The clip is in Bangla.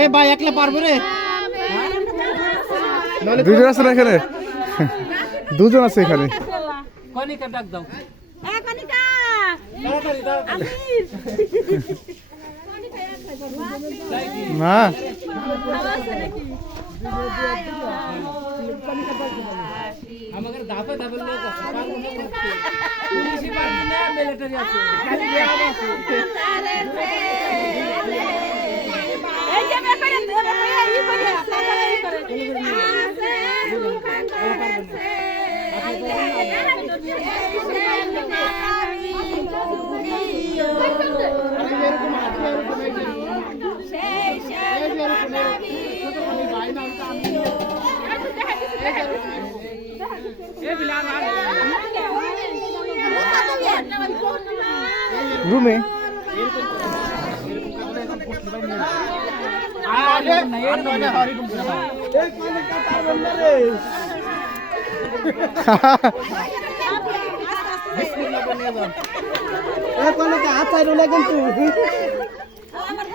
এ ভাই একলা পারবো রে? দুজন আছে না এখানে? দুজন আছে এখানে। কনিকা ডাক দাও। কনিকা না আমাদের ধাপে ধাপে লোক আছে, পারবো না করতে। পুলিশই পারবে না, মিলিটারি আছে, খালি বিহার আছে। এই যে ব্যাপারে এই করে আপনারা এই করে রুমে হাত চাইল না কিন্তু আমার